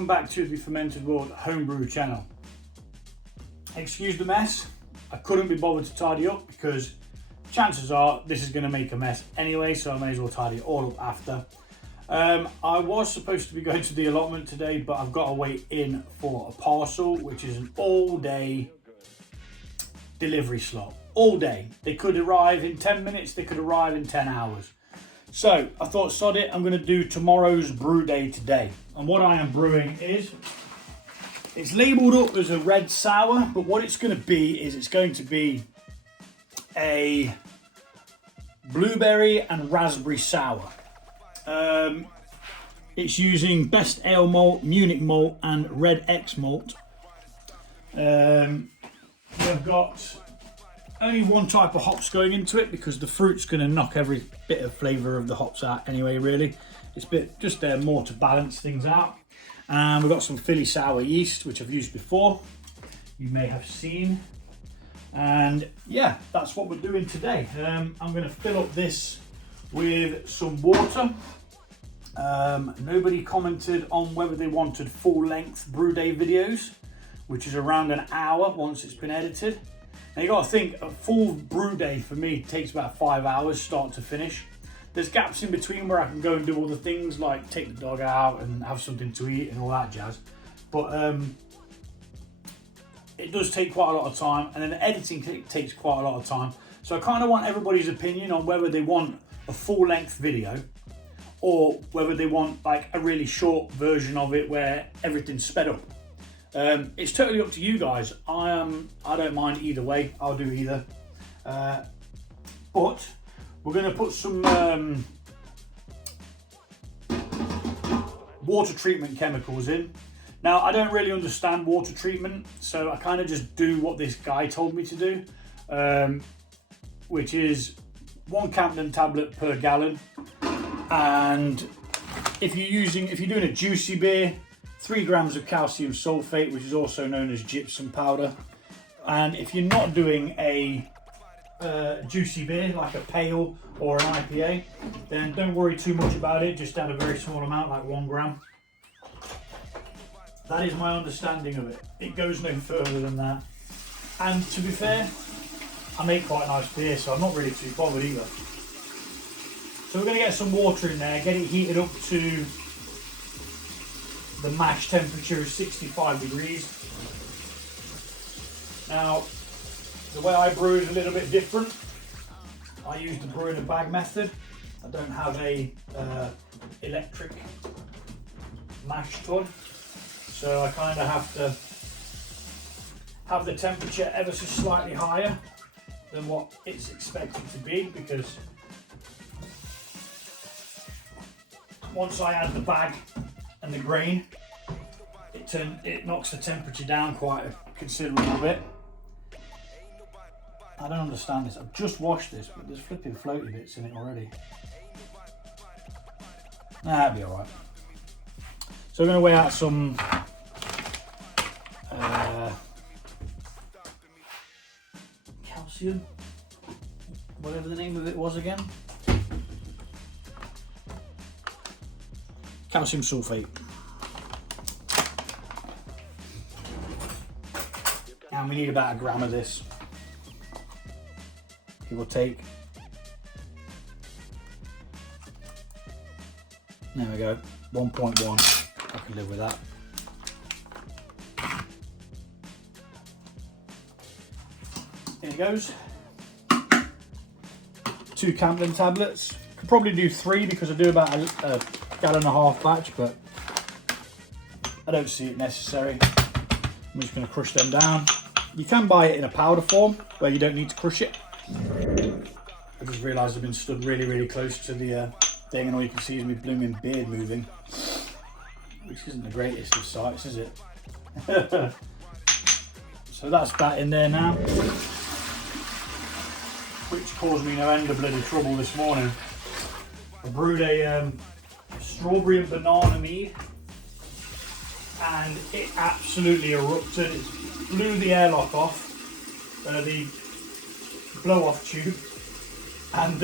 welcome back to the Fermented World Homebrew channel. Excuse the mess, I couldn't be bothered to tidy up because chances are this is going to make a mess anyway, so I may as well tidy it all up after. I was supposed to be going to the allotment today, but I've got to wait in for a parcel, which is an all-day delivery slot. All day. They could arrive in 10 minutes, they could arrive in 10 hours. So I thought, sod it, I'm going to do tomorrow's brew day today. And what I am brewing is, it's labelled up as a red sour, but what it's going to be is it's going to be a blueberry and raspberry sour. It's using best ale malt, Munich malt and red X malt. We've got only one type of hops going into it because the fruit's going to knock every bit of flavour of the hops out anyway, really. It's just there more to balance things out. And we've got some Philly sour yeast, which I've used before. You may have seen. And yeah, that's what we're doing today. I'm going to fill up this with some water. Nobody commented on whether they wanted full-length brew day videos, which is around an hour once it's been edited. Now you got to think, a full brew day for me takes about 5 hours start to finish. There's gaps in between where I can go and do other things like take the dog out and have something to eat and all that jazz. But it does take quite a lot of time, and then the editing takes quite a lot of time. So I kind of want everybody's opinion on whether they want a full-length video or whether they want like a really short version of it where everything's sped up. It's totally up to you guys. I don't mind either way. I'll do either. But we're going to put some water treatment chemicals in. Now, I don't really understand water treatment, so I kind of just do what this guy told me to do, which is 1 Camden tablet per gallon. And if you're doing a juicy beer, 3 grams of calcium sulfate, which is also known as gypsum powder. And if you're not doing a juicy beer like a pale or an IPA, then don't worry too much about it. Just add a very small amount, like 1 gram. That is my understanding of it. It goes no further than that. And to be fair, I make quite nice beer, so I'm not really too bothered either. So we're going to get some water in there, get it heated up to the mash temperature is 65 degrees. Now, the way I brew is a little bit different. I use the brew in a bag method. I don't have a electric mash tun, so I kind of have to have the temperature ever so slightly higher than what it's expected to be, because once I add the bag and the grain, it knocks the temperature down quite a considerable bit. I don't understand this. I've just washed this, but there's flipping floaty bits in it already. Nah, that'll be alright. So we're going to weigh out some calcium, whatever the name of it was again. Calcium sulfate. And we need about 1 gram of this. It will take. There we go, 1.1. I can live with that. There it goes. 2 Camden tablets. Could probably do 3 because I do about a gallon and a half batch, but I don't see it necessary. I'm just going to crush them down. You can buy it in a powder form where you don't need to crush it. I just realised I've been stood really, really close to the thing, and all you can see is my blooming beard moving, which isn't the greatest of sights, is it? So that's that in there now, which caused me no end of bloody trouble this morning. I brewed a strawberry and banana mead, and it absolutely erupted. It blew the airlock off, the blow-off tube, and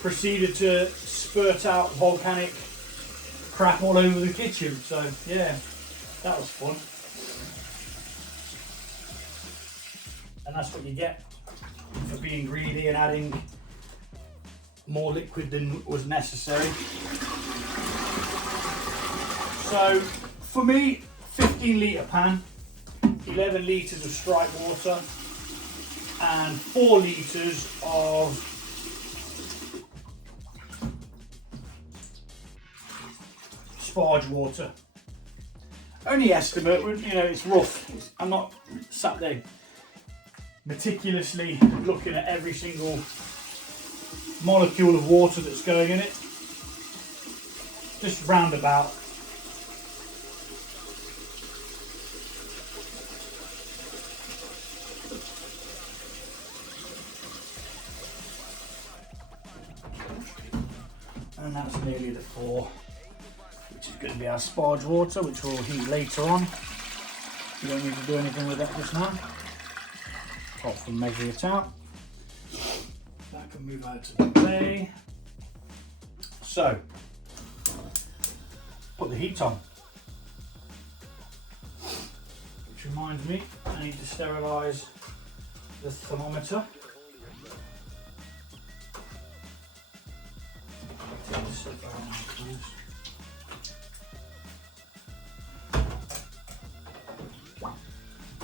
proceeded to spurt out volcanic crap all over the kitchen. So yeah, that was fun. And that's what you get for being greedy and adding more liquid than was necessary. So for me, 15 litre pan, 11 litres of strike water and 4 litres of sparge water. Only estimate, you know, it's rough. I'm not sat there meticulously looking at every single molecule of water that's going in it. Just roundabout. And that's nearly the 4, which is going to be our sparge water, which we'll heat later on. You don't need to do anything with that just now, apart from measure it out. That can move out to the tray. So, put the heat on. Which reminds me, I need to sterilise the thermometer.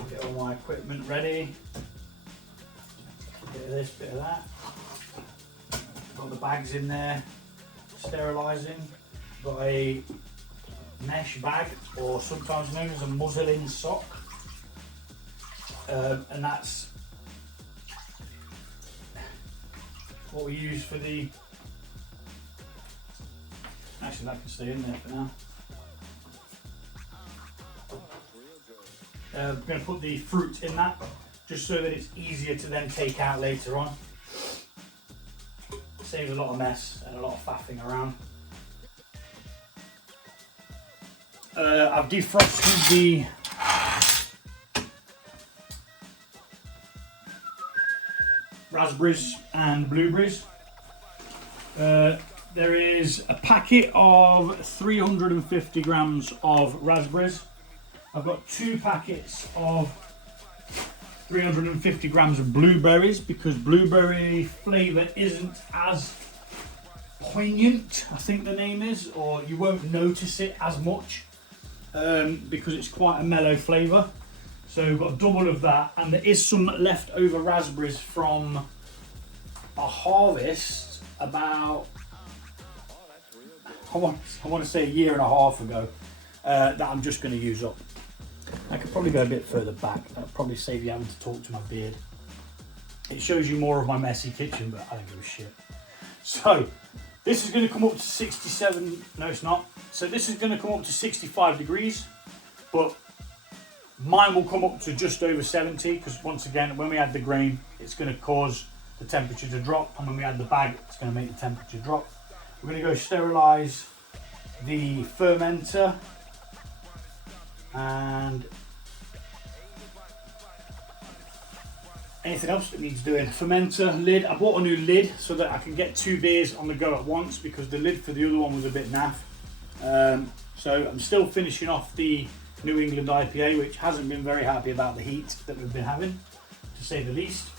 Get all my equipment ready. Bit of this, bit of that. Got the bags in there, sterilising. Got a mesh bag, or sometimes known as a muslin sock, and that's what we use for the. Actually, that can stay in there for now. We're going to put the fruit in that, just so that it's easier to then take out later on. Saves a lot of mess and a lot of faffing around. I've defrosted the raspberries and blueberries. There is a packet of 350 grams of raspberries. I've got 2 packets of 350 grams of blueberries, because blueberry flavour isn't as poignant, I think the name is, or you won't notice it as much because it's quite a mellow flavour. So we've got double of that, and there is some leftover raspberries from a harvest about, I want to say, 1.5 years ago that I'm just going to use up. I could probably go a bit further back. That'll probably save you having to talk to my beard. It shows you more of my messy kitchen, but I don't give a shit. So this is going to come up to 67. No, it's not. So this is going to come up to 65 degrees, but mine will come up to just over 70, because once again, when we add the grain, it's going to cause the temperature to drop, and when we add the bag, it's going to make the temperature drop. We're going to go sterilise the fermenter and anything else that needs doing. Fermenter lid. I bought a new lid so that I can get 2 beers on the go at once, because the lid for the other one was a bit naff. So I'm still finishing off the New England IPA, which hasn't been very happy about the heat that we've been having, to say the least.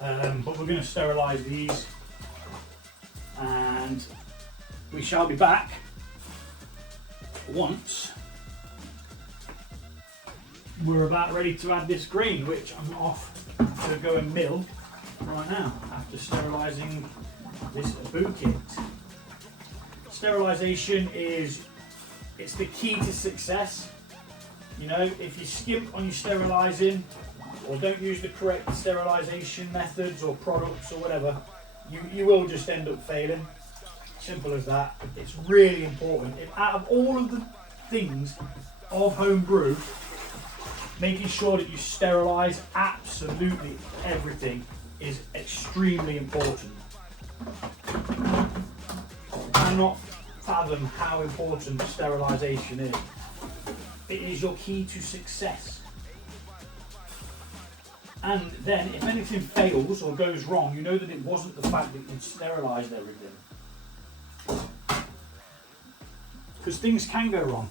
But we're going to sterilise these, and we shall be back once we're about ready to add this grain, which I'm off to go and mill right now after sterilising this boo kit. Sterilisation it's the key to success. You know, if you skimp on your sterilising, or don't use the correct sterilisation methods or products or whatever, you will just end up failing. Simple as that. It's really important. If out of all of the things of home brew, making sure that you sterilise absolutely everything is extremely important. I cannot fathom how important sterilisation is. It is your key to success. And then if anything fails or goes wrong, you know that it wasn't the fact that you'd sterilised everything. because things can go wrong.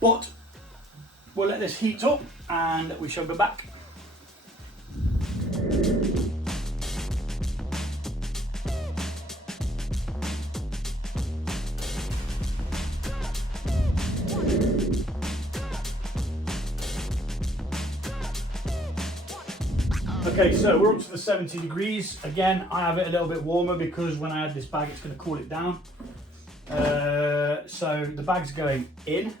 But we'll let this heat up and we shall be back. Okay, so we're up to the 70 degrees. Again, I have it a little bit warmer because when I add this bag, it's going to cool it down. So the bag's going in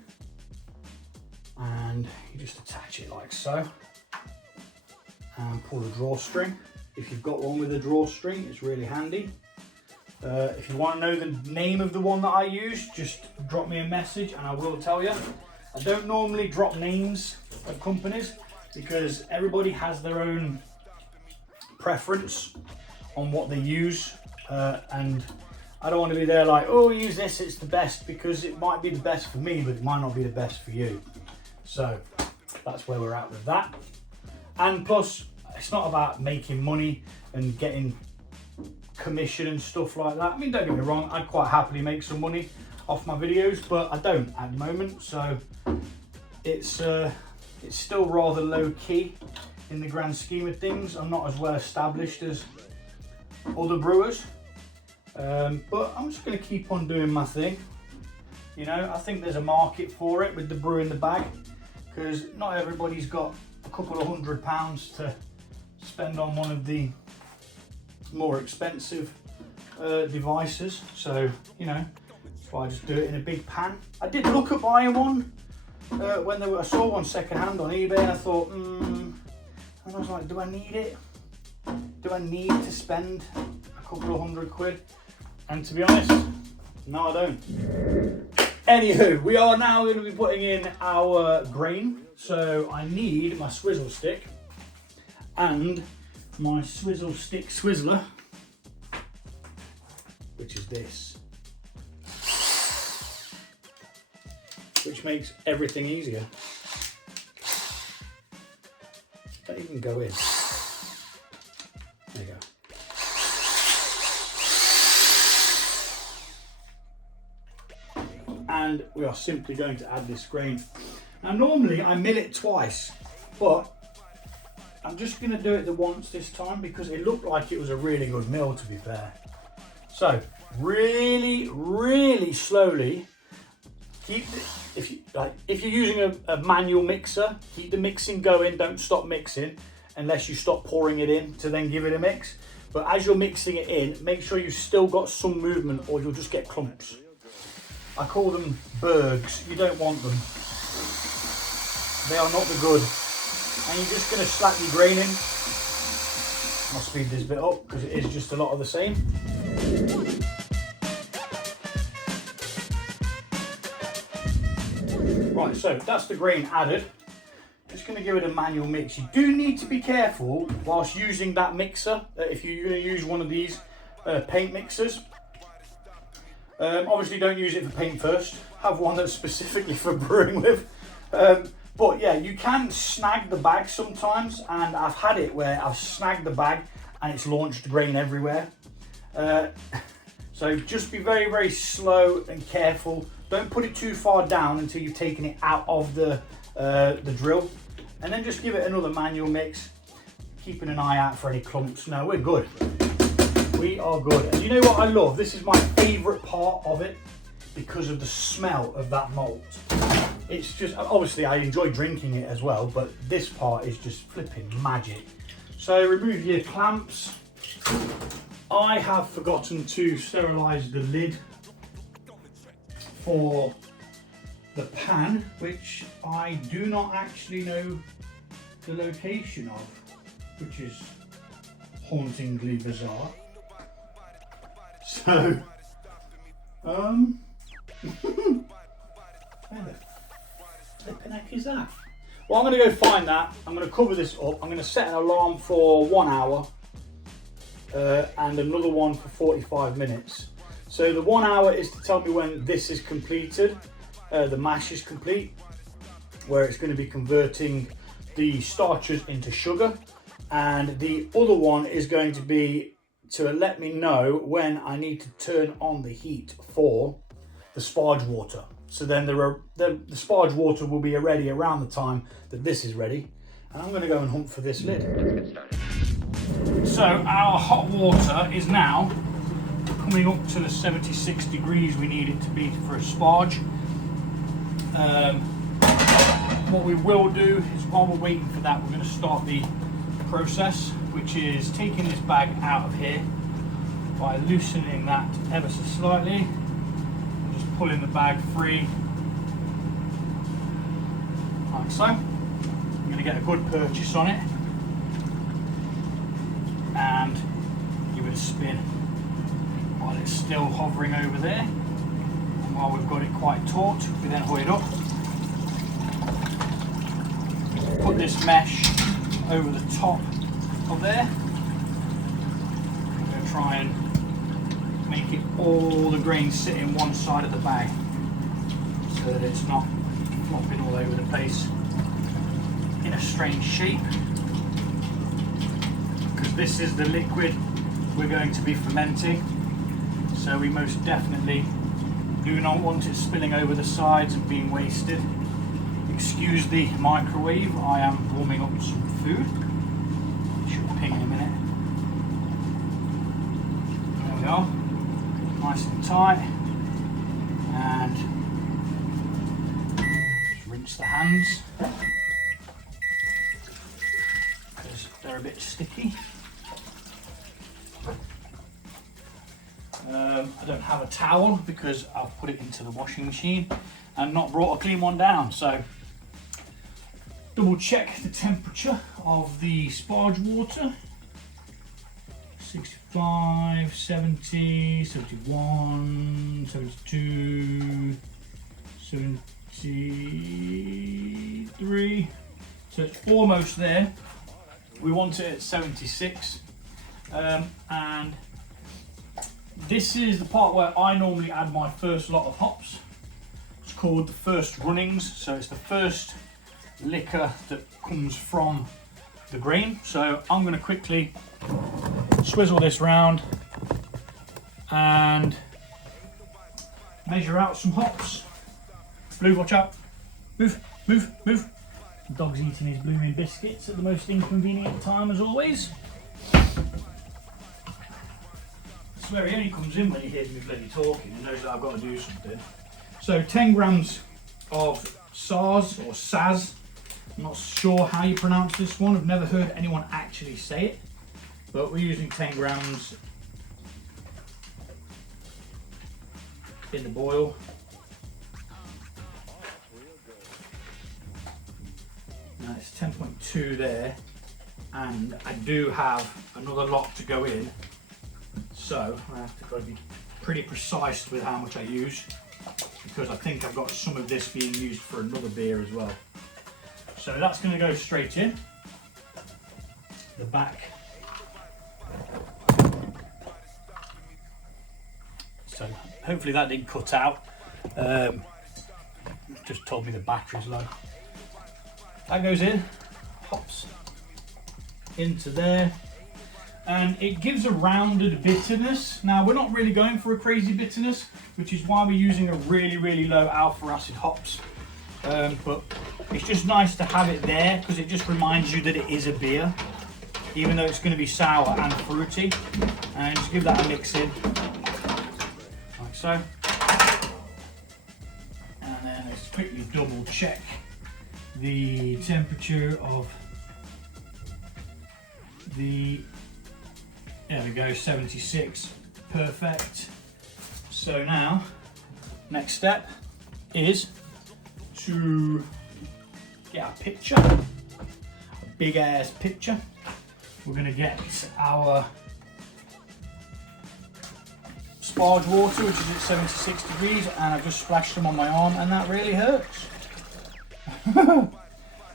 and you just attach it like so and pull the drawstring. If you've got one with a drawstring, it's really handy. If you want to know the name of the one that I use, just drop me a message and I will tell you. I don't normally drop names of companies because everybody has their own preference on what they use, and I don't want to be there like, oh, use this, it's the best, because it might be the best for me, but it might not be the best for you. So that's where we're at with that. And plus, it's not about making money and getting commission and stuff like that. I mean, don't get me wrong, I'd quite happily make some money off my videos, but I don't at the moment. So it's still rather low key in the grand scheme of things. I'm not as well established as other brewers, but I'm just going to keep on doing my thing. You know, I think there's a market for it with the brew in the bag, because not everybody's got a couple of £100 to spend on one of the more expensive devices. So, you know, that's why I just do it in a big pan. I did look at buying one when I saw one second hand on eBay, and I thought, and I was like, do I need it? Do I need to spend a couple of £100? And to be honest, no, I don't. Anywho, we are now going to be putting in our grain. So I need my swizzle stick and my swizzle stick swizzler, which is this, which makes everything easier. Don't even go in. There you go. And we are simply going to add this grain. Now normally I mill it twice, but I'm just going to do it the once this time because it looked like it was a really good mill, to be fair. So really, really slowly. If you're using a manual mixer, keep the mixing going, don't stop mixing unless you stop pouring it in to then give it a mix. But as you're mixing it in, make sure you've still got some movement or you'll just get clumps. I call them bergs. You don't want them. They are not the good. And you're just going to slap your grain in. I'll speed this bit up because it is just a lot of the same. Right, so that's the grain added. Just going to give it a manual mix. You do need to be careful whilst using that mixer. If you're going to use one of these paint mixers, obviously don't use it for paint first. Have one that's specifically for brewing with. But yeah, you can snag the bag sometimes, and I've had it where I've snagged the bag and it's launched grain everywhere. So just be very, very slow and careful. Don't put it too far down until you've taken it out of the drill, and then just give it another manual mix, keeping an eye out for any clumps. No, we're good. We are good. And you know what I love? This is my favourite part of it because of the smell of that malt. It's just, obviously I enjoy drinking it as well, but this part is just flipping magic. So remove your clamps. I have forgotten to sterilise the lid for the pan, which I do not actually know the location of, which is hauntingly bizarre. So, where the flipping heck is that? Well, I'm going to go find that. I'm going to cover this up. I'm going to set an alarm for 1 hour and another one for 45 minutes. So the 1 hour is to tell me when this is completed, the mash is complete, where it's going to be converting the starches into sugar. And the other one is going to be to let me know when I need to turn on the heat for the sparge water. So then the sparge water will be ready around the time that this is ready. And I'm going to go and hunt for this lid. So our hot water is now coming up to the 76 degrees we need it to be for a sparge. What we will do is, while we're waiting for that, we're going to start the process, which is taking this bag out of here by loosening that ever so slightly and just pulling the bag free like so. I'm going to get a good purchase on it and give it a spin while it's still hovering over there, and while we've got it quite taut, we then hook it up, put this mesh over the top of there. I'm going to try and make it all the grains sit in one side of the bag so that it's not flopping all over the place in a strange shape, because this is the liquid we're going to be fermenting, so we most definitely do not want it spilling over the sides and being wasted. Excuse the microwave, I am warming up some food. It should ping in a minute. There we are, nice and tight, and just rinse the hands because they're a bit sticky. I don't have a towel because I've put it into the washing machine and not brought a clean one down, so double check the temperature of the sparge water. 65, 70, 71, 72, 73. So it's almost there. We want it at 76. And this is the part where I normally add my first lot of hops. It's called the first runnings. So it's the first liquor that comes from the grain. So I'm going to quickly swizzle this round and measure out some hops. Blue, watch out. Move, move, move. The dog's eating his blooming biscuits at the most inconvenient time as always. I swear he only comes in when he hears me bloody talking and knows that I've got to do something. So 10 grams of Saaz or Saaz. I'm not sure how you pronounce this one. I've never heard anyone actually say it, but we're using 10 grams in the boil. Now it's 10.2 there, and I do have another lot to go in, so I have to be pretty precise with how much I use, because I think I've got some of this being used for another beer as well. So that's going to go straight in the back. So hopefully that didn't cut out. Just told me the battery's low. That goes in, hops into there, and it gives a rounded bitterness. Now we're not really going for a crazy bitterness, which is why we're using a really low alpha acid hops. But it's just nice to have it there because it just reminds you that it is a beer, even though it's going to be sour and fruity. And just give that a mix in, like so. And then let's quickly double check the temperature of the, there we go, 76, perfect. So now, next step is to get a pitcher, a big ass pitcher. We're going to get our sparge water, which is at 76 degrees, and I've just splashed them on my arm, and that really hurts.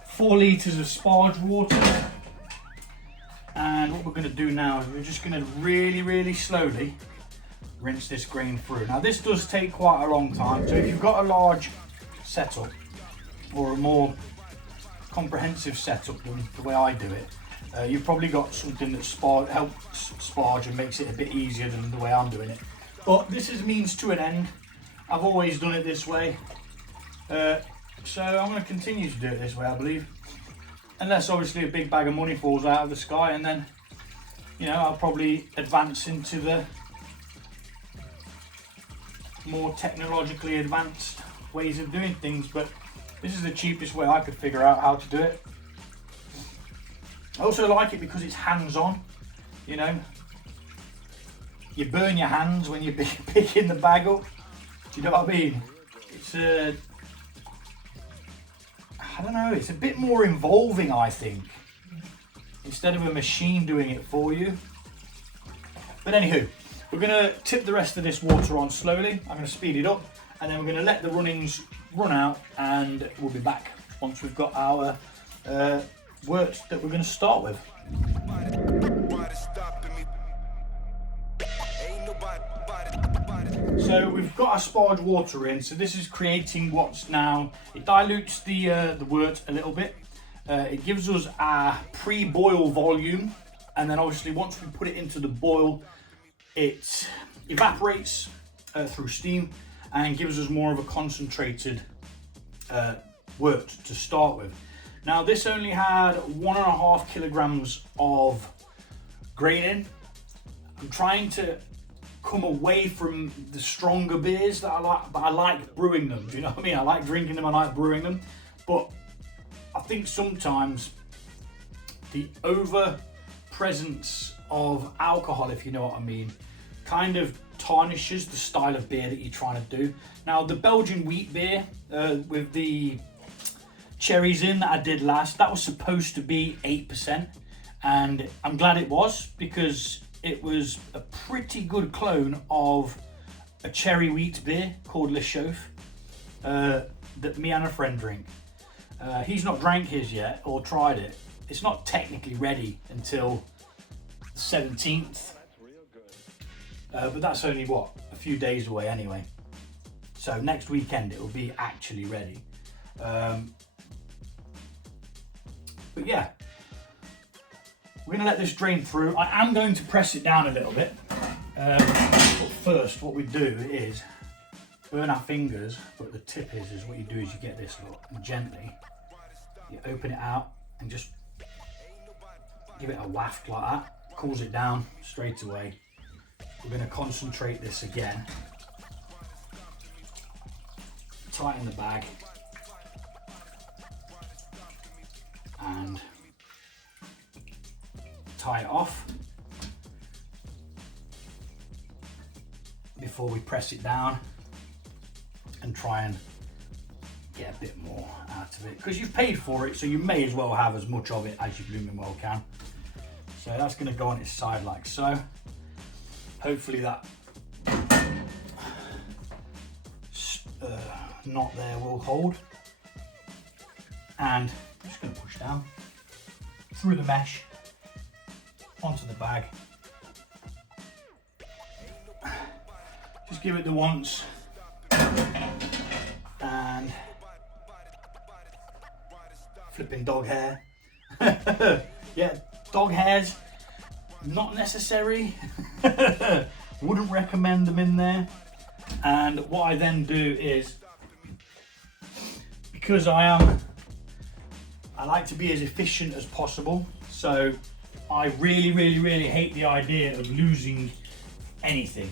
4 litres of sparge water, and what we're going to do now is we're just going to really slowly rinse this grain through. Now this does take quite a long time, so if you've got a large setup or a more comprehensive setup than the way I do it, You've probably got something that helps sparge and makes it a bit easier than the way I'm doing it. But this is means to an end. I've always done it this way. So I'm going to continue to do it this way, I believe. Unless obviously a big bag of money falls out of the sky, and then, you know, I'll probably advance into the more technologically advanced ways of doing things. But this is the cheapest way I could figure out how to do it. I also like it because it's hands-on, you know. You burn your hands when you're picking the bag up. Do you know what I mean? It's I don't know, it's a bit more involving, I think, instead of a machine doing it for you. But anywho, we're gonna tip the rest of this water on slowly. I'm gonna speed it up, and then we're gonna let the runnings run out, and we'll be back once we've got our wort that we're going to start with. So we've got our sparge water in, so this is creating what's now, it dilutes the wort a little bit. It gives us our pre-boil volume, and then obviously once we put it into the boil, it evaporates through steam and gives us more of a concentrated wort to start with. Now this only had 1.5 kilograms of grain in. I'm trying to come away from the stronger beers that I like, but I like brewing them. Do you know what I mean? I like drinking them, I like brewing them. But I think sometimes the over presence of alcohol, if you know what I mean, kind of tarnishes the style of beer that you're trying to do. Now the Belgian wheat beer with the cherries in that I did last, that was supposed to be 8%, and I'm glad it was, because it was a pretty good clone of a cherry wheat beer called Le Chauffe that me and a friend drink. He's not drank his yet or tried it. It's not technically ready until the 17th, but that's only what, a few days away anyway. So next weekend it will be actually ready. But yeah, we're going to let this drain through. I am going to press it down a little bit. But first, what we do is burn our fingers, but the tip is what you do is you get this look, and gently you open it out and just give it a waft like that. Cools it down straight away. We're going to concentrate this again. Tighten the bag. And tie it off before we press it down and try and get a bit more out of it, because you've paid for it, so you may as well have as much of it as you blooming well can. So that's going to go on its side like so. Hopefully that knot there will hold, and I'm just going to push down through the mesh onto the bag. Just give it the once, and flipping dog hair. Yeah, dog hairs, not necessary. Wouldn't recommend them in there. And what I then do is, because I like to be as efficient as possible, so I really hate the idea of losing anything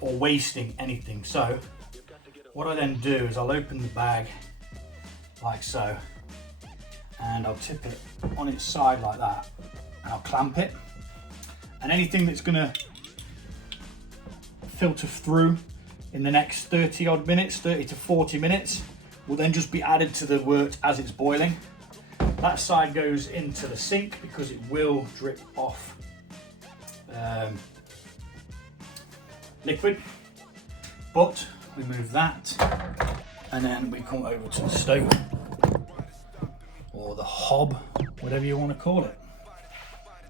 or wasting anything. So what I then do is I'll open the bag like so, and I'll tip it on its side like that, and I'll clamp it, and anything that's gonna filter through in the next 30 odd minutes, 30 to 40 minutes, will then just be added to the wort as it's boiling. That side goes into the sink because it will drip off liquid, but we move that and then we come over to the stove, or the hob, whatever you want to call it,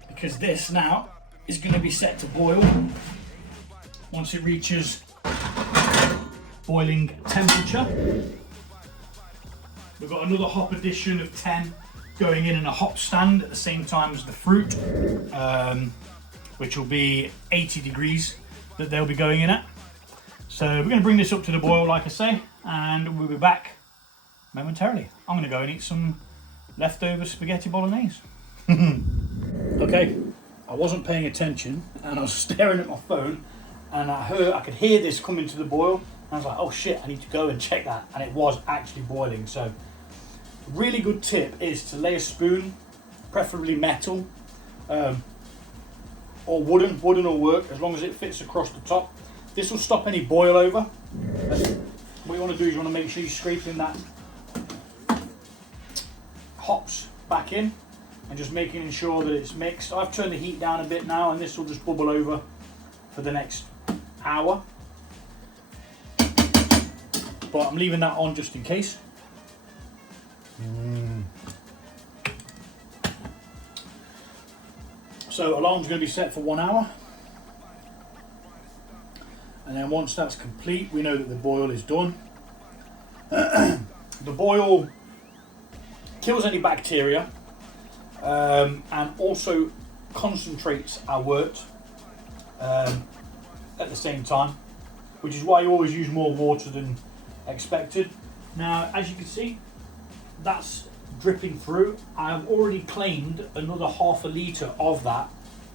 because this now is going to be set to boil. Once it reaches boiling temperature, we've got another hop addition of 10 going in a hop stand at the same time as the fruit, which will be 80 degrees that they'll be going in at. So we're going to bring this up to the boil, like I say, and we'll be back momentarily. I'm going to go and eat some leftover spaghetti bolognese. Okay, I wasn't paying attention and I was staring at my phone, and I could hear this coming to the boil, and I was like, oh shit, I need to go and check that, and it was actually boiling. So a really good tip is to lay a spoon, preferably metal, or wooden will work as long as it fits across the top. This will stop any boil over. What you want to do is you want to make sure you're scraping that hops back in and just making sure that it's mixed. I've turned the heat down a bit now, and this will just bubble over for the next hour. But I'm leaving that on just in case. So alarm's going to be set for 1 hour. And then once that's complete, we know that the boil is done. The boil kills any bacteria, and also concentrates our wort at the same time, which is why you always use more water than expected. Now, as you can see, that's dripping through. I've already claimed another half a litre of that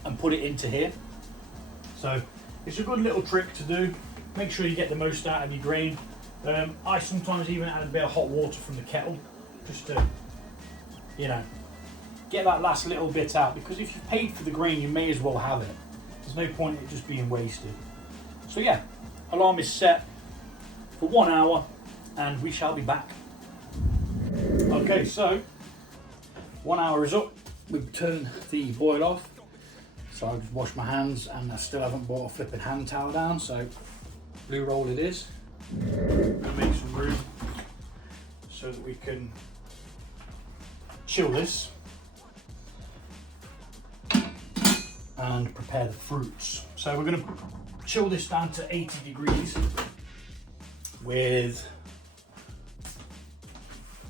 and put it into here. So it's a good little trick to do. Make sure you get the most out of your grain. I sometimes even add a bit of hot water from the kettle just to, you know, get that last little bit out, because if you paid for the grain, you may as well have it. There's no point in it just being wasted. So yeah, alarm is set for 1 hour and we shall be back. Okay, so 1 hour is up. We've turned the boil off. So I've just washed my hands and I still haven't brought a flipping hand towel down, so blue roll it is. I'm going to make some room so that we can chill this and prepare the fruits. So we're going to chill this down to 80 degrees with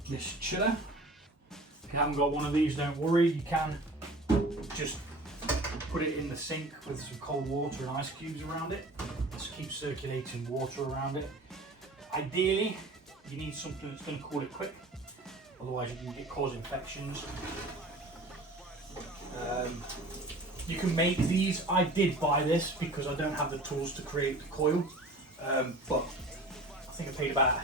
this chiller. If you haven't got one of these, don't worry, you can just put it in the sink with some cold water and ice cubes around it. Just keep circulating water around it. Ideally, you need something that's going to cool it quick, otherwise you can cause infections. You can make these. I did buy this because I don't have the tools to create the coil, but I think I paid about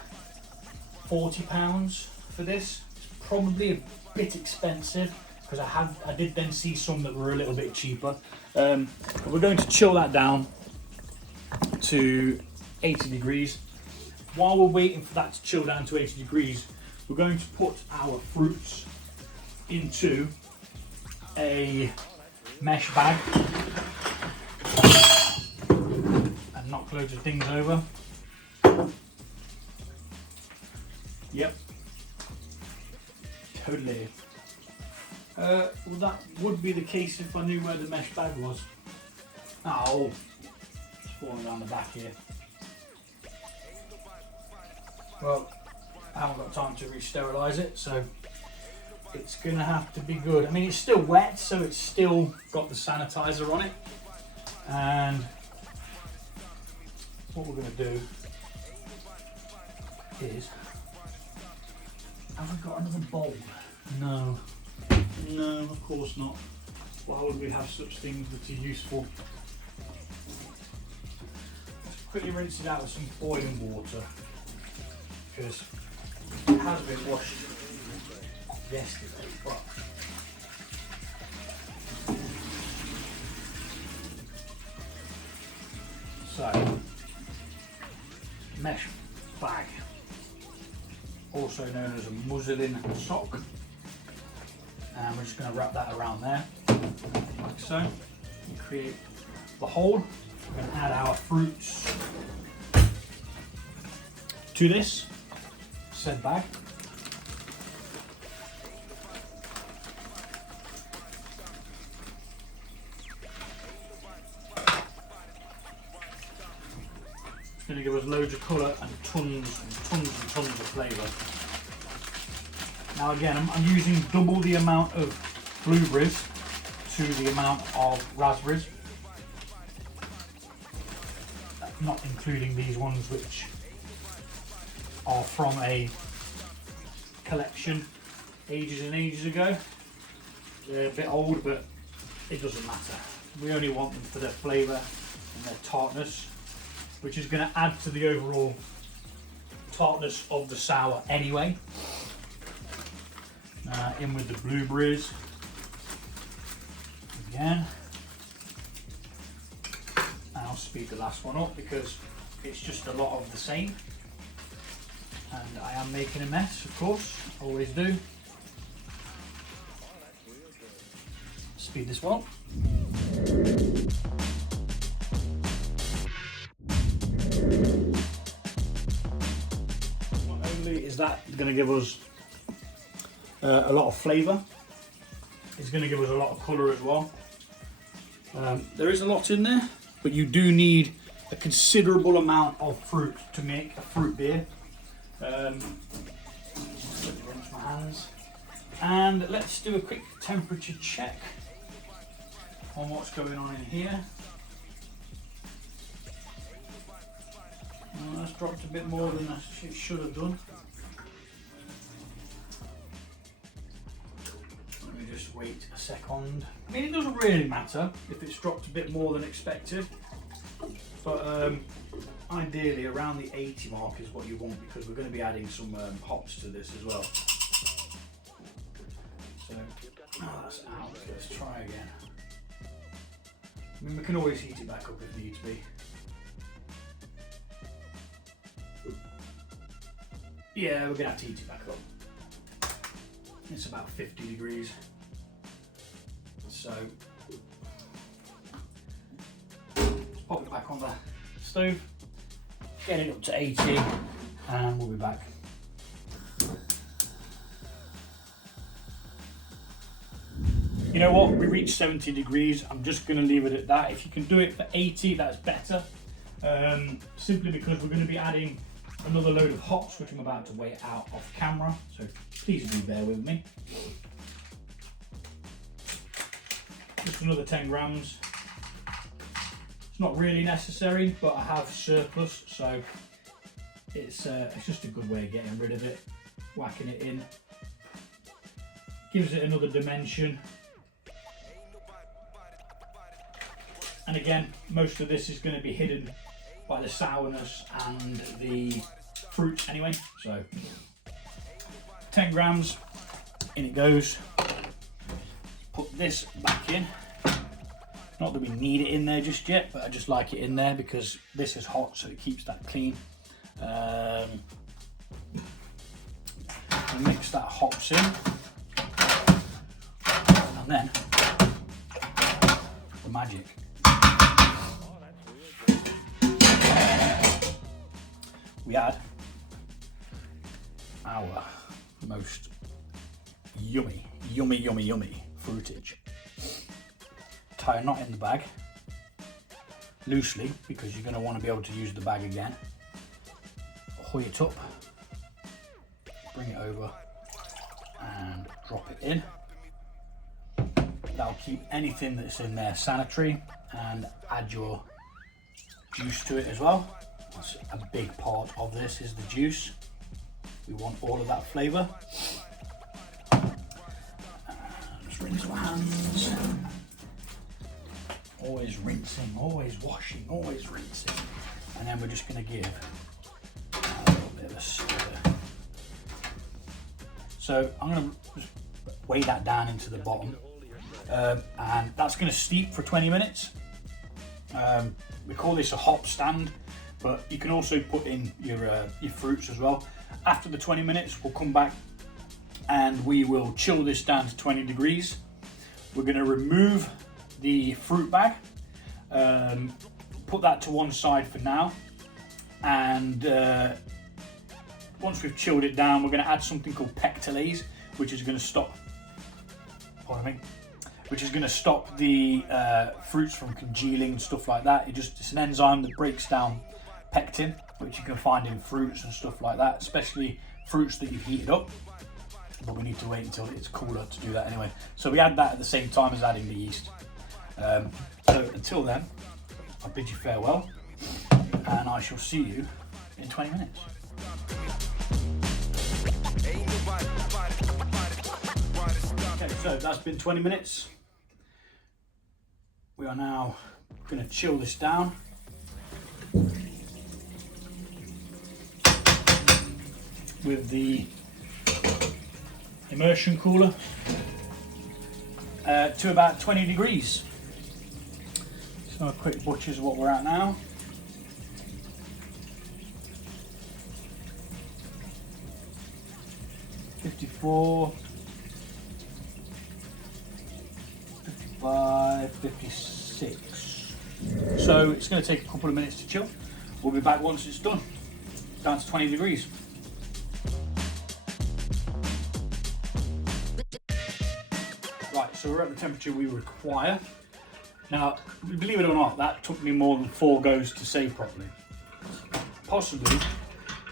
£40 for this. It's probably a bit expensive because I did then see some that were a little bit cheaper. But we're going to chill that down to 80 degrees. While we're waiting for that to chill down to 80 degrees, we're going to put our fruits into a mesh bag and knock loads of things over. Yep, totally. Well, that would be the case if I knew where the mesh bag was. Oh, it's falling down the back here. Well, I haven't got time to re-sterilise it, so it's gonna have to be good. I mean, it's still wet, so it's still got the sanitizer on it. And what we're gonna do is, have we got another bowl? No, no, of course not. Why would we have such things that are useful? Let's quickly rinse it out with some boiling water, because it has been washed yesterday, but so mesh bag, also known as a muslin sock, and we're just going to wrap that around there like so and create the hole. We're going to add our fruits to this said bag. It's going to give us loads of colour and tons and tons and tons of flavour. Now again, I'm using double the amount of blueberries to the amount of raspberries. Not including these ones which are from a collection ages and ages ago. They're a bit old, but it doesn't matter. We only want them for their flavour and their tartness, which is going to add to the overall tartness of the sour anyway. In with the blueberries again. I'll speed the last one up because it's just a lot of the same, and I am making a mess, of course, always do. Speed this one up. Not only is that going to give us a lot of flavour, it's going to give us a lot of colour as well. There is a lot in there, but you do need a considerable amount of fruit to make a fruit beer. Rinse my hands. And let's do a quick temperature check on what's going on in here. That's dropped a bit more than it should have done. Let me just wait a second. I mean, it doesn't really matter if it's dropped a bit more than expected, but ideally around the 80 mark is what you want, because we're going to be adding some hops to this as well. So, that's out. Let's try again. I mean, we can always heat it back up if needs be. Yeah, we're going to have to heat it back up. It's about 50 degrees. So, pop it back on the stove, get it up to 80, and we'll be back. You know what, we reached 70 degrees. I'm just going to leave it at that. If you can do it for 80, that's better. Simply because we're going to be adding another load of hops, which I'm about to weigh out off camera, so please do bear with me. Just another 10 grams. It's not really necessary, but I have surplus, so it's just a good way of getting rid of it. Whacking it in gives it another dimension. And again, most of this is going to be hidden by the sourness and the fruits anyway. So 10 grams, in it goes. Put this back in. Not that we need it in there just yet, but I just like it in there because this is hot, so it keeps that clean. And mix that hops in, and then the magic. We add our most yummy fruitage. Tie a knot in the bag loosely because you're going to want to be able to use the bag again. Hoy it up, bring it over and drop it in. That'll keep anything that's in there sanitary, and add your juice to it as well. That's a big part of this, is the juice. We want all of that flavour. Just rinse our hands. Always rinsing, always washing, always rinsing. And then we're just going to give a little bit of a stir. So I'm going to just weigh that down into the bottom. And that's going to steep for 20 minutes. We call this a hop stand, but you can also put in your fruits as well. After the 20 minutes, we'll come back and we will chill this down to 20 degrees. We're going to remove the fruit bag, put that to one side for now, and once we've chilled it down, we're going to add something called pectolase, which is going to stop, which is going to stop the fruits from congealing and stuff like that. It's an enzyme that breaks down pectin, which you can find in fruits and stuff like that, especially fruits that you've heated up. but we need to wait until it's cooler to do that anyway. So we add that at the same time as adding the yeast. So until then, I bid you farewell, and I shall see you in 20 minutes. Okay, so that's been 20 minutes. We are now going to chill this down. With the immersion cooler to about 20 degrees. So a quick butcher's what we're at now. $54, $55, $56. So it's going to take a couple of minutes to chill. We'll be back once it's done. Down to 20 degrees. Right, so we're at the temperature we require. Now, believe it or not, that took me more than 4 goes to save properly. Possibly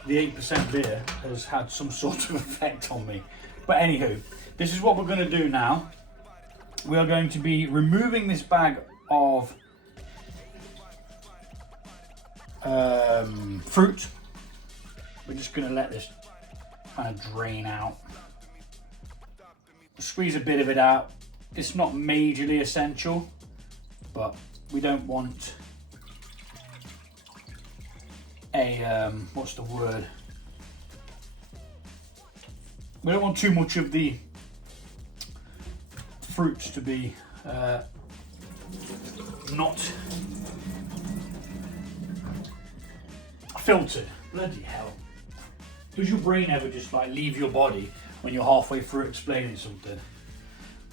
the 8% beer has had some sort of effect on me. But anywho, this is what we're going to do now. We are going to be removing this bag of fruit. We're just going to let this kind of drain out. Squeeze a bit of it out. It's not majorly essential, but we don't want a what's the word? We don't want too much of the fruits to be not filtered. Bloody hell. Does your brain ever just like leave your body when you're halfway through explaining something?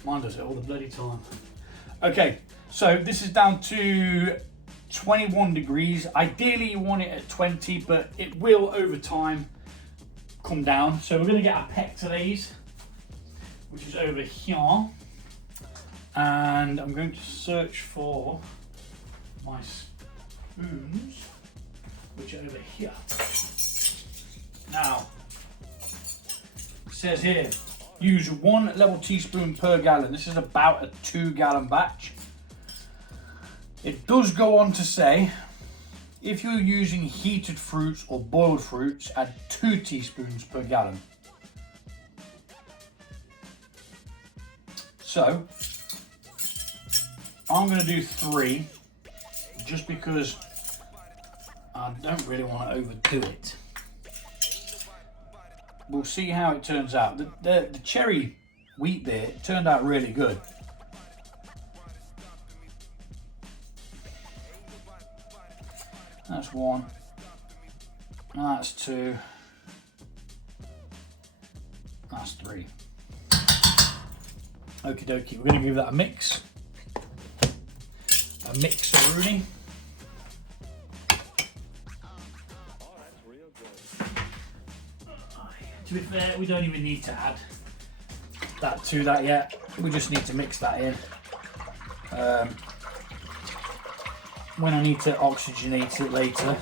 Mine does it all the bloody time. Okay, so this is down to 21 degrees. Ideally you want it at 20, but it will over time come down. So we're going to get our pectines, which is over here. And I'm going to search for my spoons, which are over here. Now, it says here, use 1 level teaspoon per gallon. This is about a 2-gallon batch. It does go on to say, if you're using heated fruits or boiled fruits, add 2 teaspoons per gallon. So, I'm going to do 3, just because I don't really want to overdo it. We'll see how it turns out. The cherry wheat beer turned out really good. That's 1. That's 2. That's 3. Okie dokie, we're going to give that a mix. A mix-a-rooney. To be fair, we don't even need to add that to that yet. We just need to mix that in. When I need to oxygenate it later,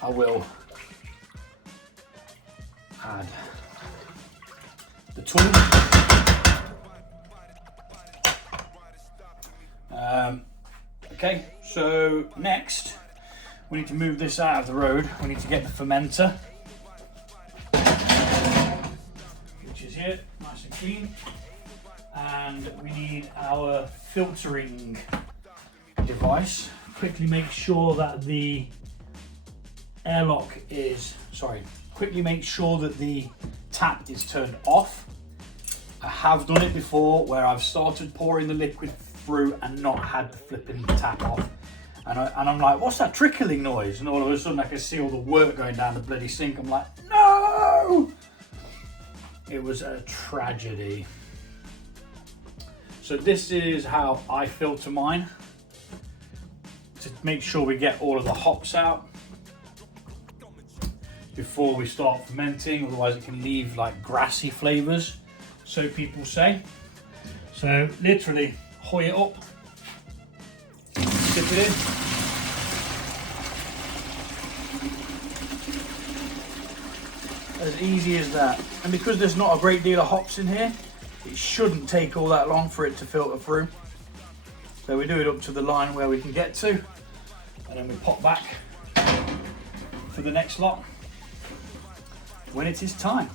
I will add the tool. Okay, so next we need to move this out of the road. We need to get the fermenter, which is here, nice and clean, and we need our filtering device. Quickly make sure that the airlock is, quickly make sure that the tap is turned off. I have done it before where I've started pouring the liquid through and not had the flipping tap off. And I'm like, what's that trickling noise? And all of a sudden I can see all the work going down the bloody sink. I'm like, no! It was a tragedy. So this is how I filter mine, to make sure we get all of the hops out before we start fermenting, otherwise it can leave like grassy flavors, so people say. So literally hoy it up, dip it in, As easy as that. And because there's not a great deal of hops in here, it shouldn't take all that long for it to filter through. So we do it up to the line where we can get to, and then we pop back for the next lot when it is time.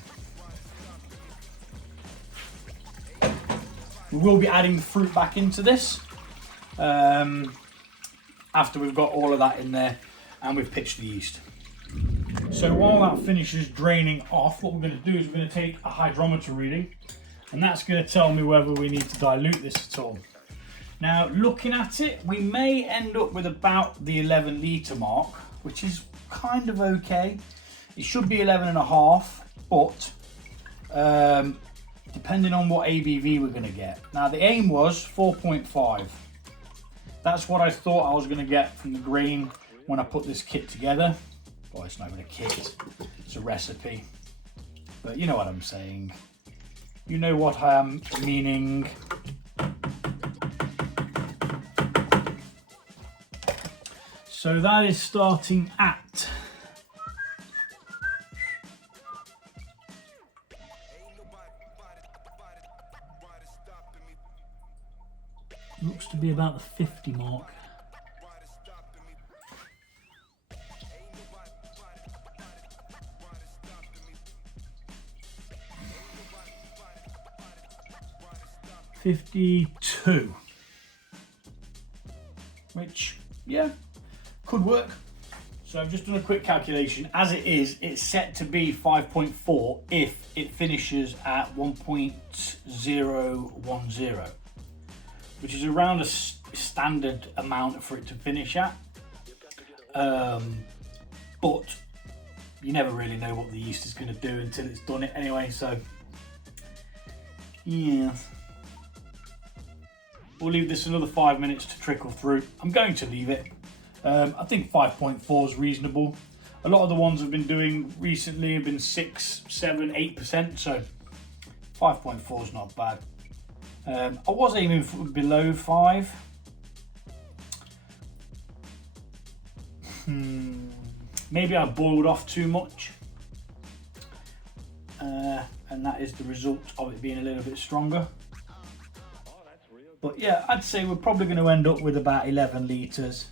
We will be adding the fruit back into this after we've got all of that in there and we've pitched the yeast. So while that finishes draining off, what we're going to do is we're going to take a hydrometer reading, and that's going to tell me whether we need to dilute this at all. Now, looking at it, we may end up with about the 11 litre mark, which is kind of okay. It should be 11.5, but depending on what ABV we're going to get. Now, the aim was 4.5. That's what I thought I was going to get from the grain when I put this kit together. Well, it's not even a kit, it's a recipe. But you know what I'm saying. You know what I am meaning. So that is starting at looks to be about the 50 mark. $52, which, yeah, could work. So I've just done a quick calculation. As it is, it's set to be 5.4 if it finishes at 1.010, which is around a standard amount for it to finish at. But you never really know what the yeast is going to do until it's done it anyway, so yeah. We'll leave this another 5 minutes to trickle through. I'm going to leave it. I think 5.4 is reasonable. A lot of the ones I've been doing recently have been 6, 7, 8%, so 5.4 is not bad. I was aiming for below 5. Maybe I boiled off too much. And that is the result of it being a little bit stronger. But yeah, I'd say we're probably going to end up with about 11 litres.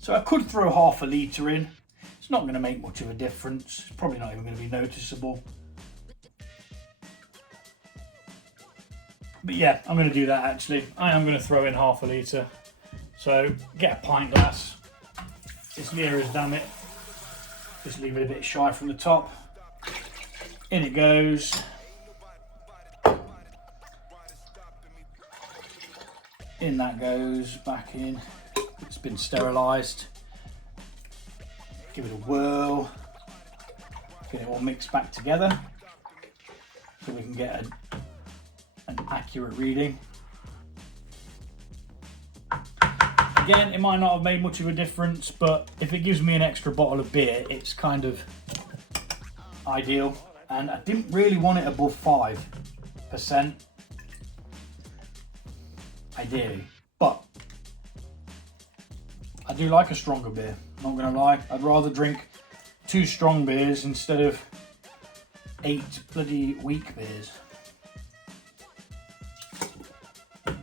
So I could throw half a litre in. It's not going to make much of a difference. It's probably not even going to be noticeable. But yeah, I'm going to do that actually. I am going to throw in half a litre. So get a pint glass. It's near as damn it. Just leave it a bit shy from the top. In it goes. In that goes, back in. It's been sterilised. Give it a whirl. Get it all mixed back together so we can get an accurate reading. Again, it might not have made much of a difference, but if it gives me an extra bottle of beer, it's kind of ideal. And I didn't really want it above 5%. Ideally, but I do like a stronger beer, not gonna lie. I'd rather drink 2 strong beers instead of 8 bloody weak beers.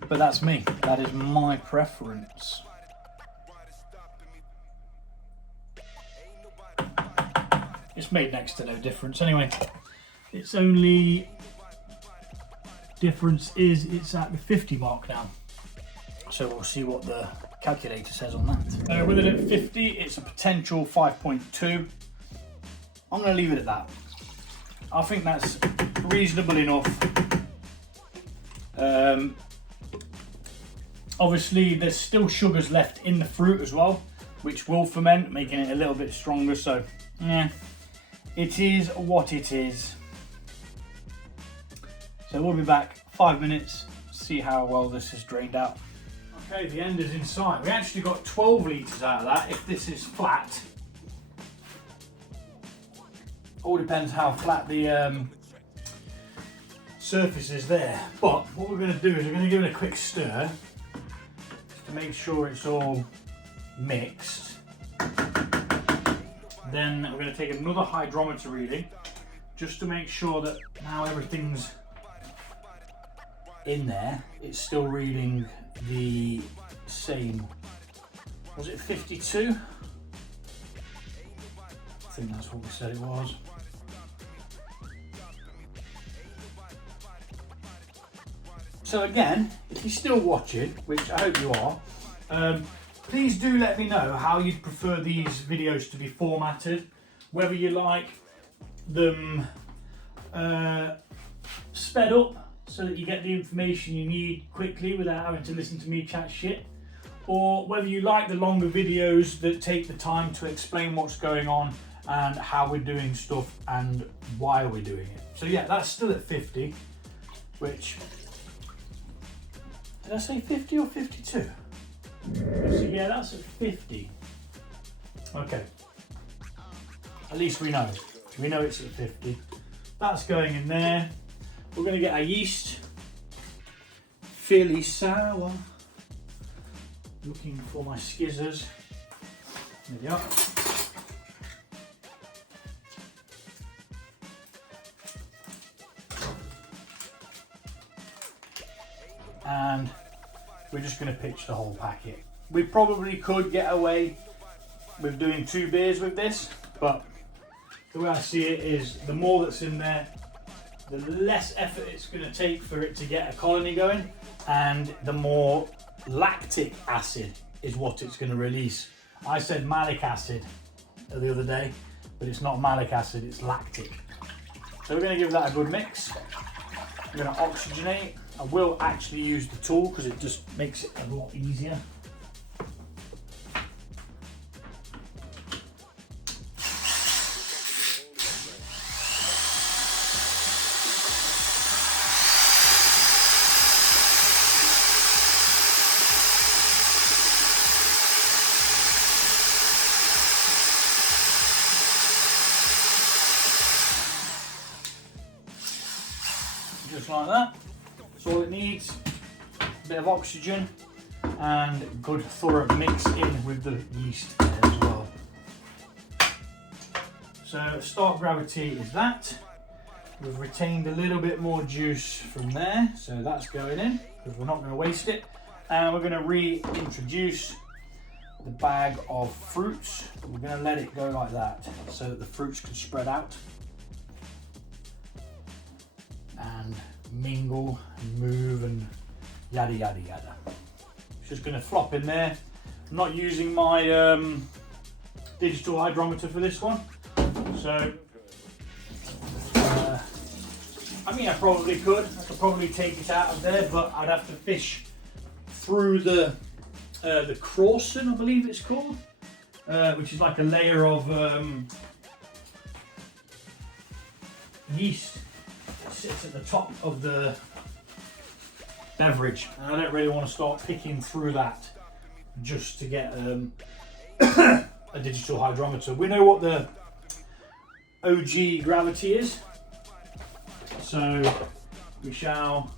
But that's me, that is my preference. It's made next to no difference anyway. It's only difference is it's at the 50 mark now. So we'll see what the calculator says on that. With it at 50, it's a potential 5.2. I'm going to leave it at that. I think that's reasonable enough. Obviously, there's still sugars left in the fruit as well, which will ferment, making it a little bit stronger. So, yeah, it is what it is. So we'll be back 5 minutes, see how well this has drained out. Okay, the end is in sight. We actually got 12 litres out of that if this is flat. All depends how flat the surface is there. But what we're going to do is we're going to give it a quick stir just to make sure it's all mixed. Then we're going to take another hydrometer reading just to make sure that now everything's in there, it's still reading the same. Was it 52? I think that's what we said it was. So again, if you're still watching, which I hope you are, please do let me know how you'd prefer these videos to be formatted, whether you like them sped up so that you get the information you need quickly without having to listen to me chat shit, or whether you like the longer videos that take the time to explain what's going on and how we're doing stuff and why we're doing it. So yeah, that's still at 50, which, did I say 50 or 52? So yeah, that's at 50. Okay, at least we know it's at 50. That's going in there. We're going to get our yeast. Philly sour. Looking for my skizzers. There they are. And we're just going to pitch the whole packet. We probably could get away with doing 2 beers with this, but the way I see it is the more that's in there, the less effort it's going to take for it to get a colony going, and the more lactic acid is what it's going to release. I said malic acid the other day, but it's not malic acid, it's lactic. So we're going to give that a good mix. We're going to oxygenate. I will actually use the tool because it just makes it a lot easier. Just like that. That's all it needs. A bit of oxygen and good thorough mix in with the yeast there as well. So start gravity is that. We've retained a little bit more juice from there, so that's going in because we're not going to waste it. And we're going to reintroduce the bag of fruits. We're going to let it go like that so that the fruits can spread out and mingle and move and yada yada yada. It's just going to flop in there. I'm not using my digital hydrometer for this one, so I mean I probably could. I could probably take it out of there, but I'd have to fish through the crosson, I believe it's called, which is like a layer of yeast. Sits at the top of the beverage, and I don't really want to start picking through that just to get a digital hydrometer. We know what the OG gravity is, so we shall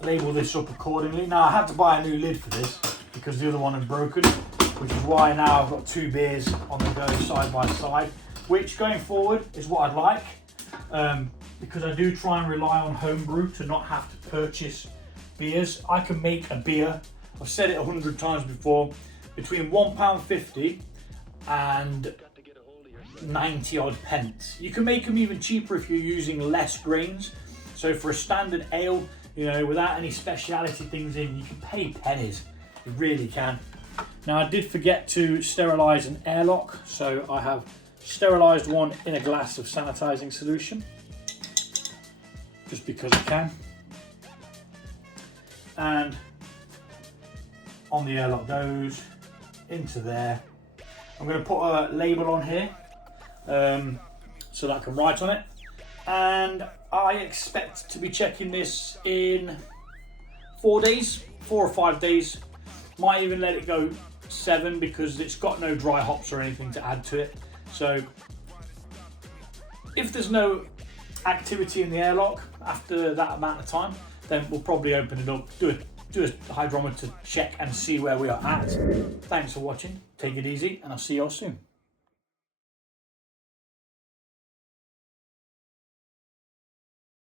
label this up accordingly. Now I had to buy a new lid for this because the other one had broken, which is why now I've got 2 beers on the go side by side, which going forward is what I'd like. Because I do try and rely on homebrew to not have to purchase beers. I can make a beer, I've said it 100 times before, between £1.50 and 90 odd pence. You can make them even cheaper if you're using less grains. So for a standard ale, you know, without any speciality things in, you can pay pennies. You really can. Now I did forget to sterilise an airlock, so I have sterilised one in a glass of sanitising solution, just because I can. And on the airlock goes into there. I'm going to put a label on here so that I can write on it, and I expect to be checking this in 4 days, 4 or 5 days. Might even let it go 7 because it's got no dry hops or anything to add to it. So if there's no activity in the airlock after that amount of time, then we'll probably open it up, do a hydrometer check and see where we are at. Thanks for watching, take it easy, and I'll see you all soon.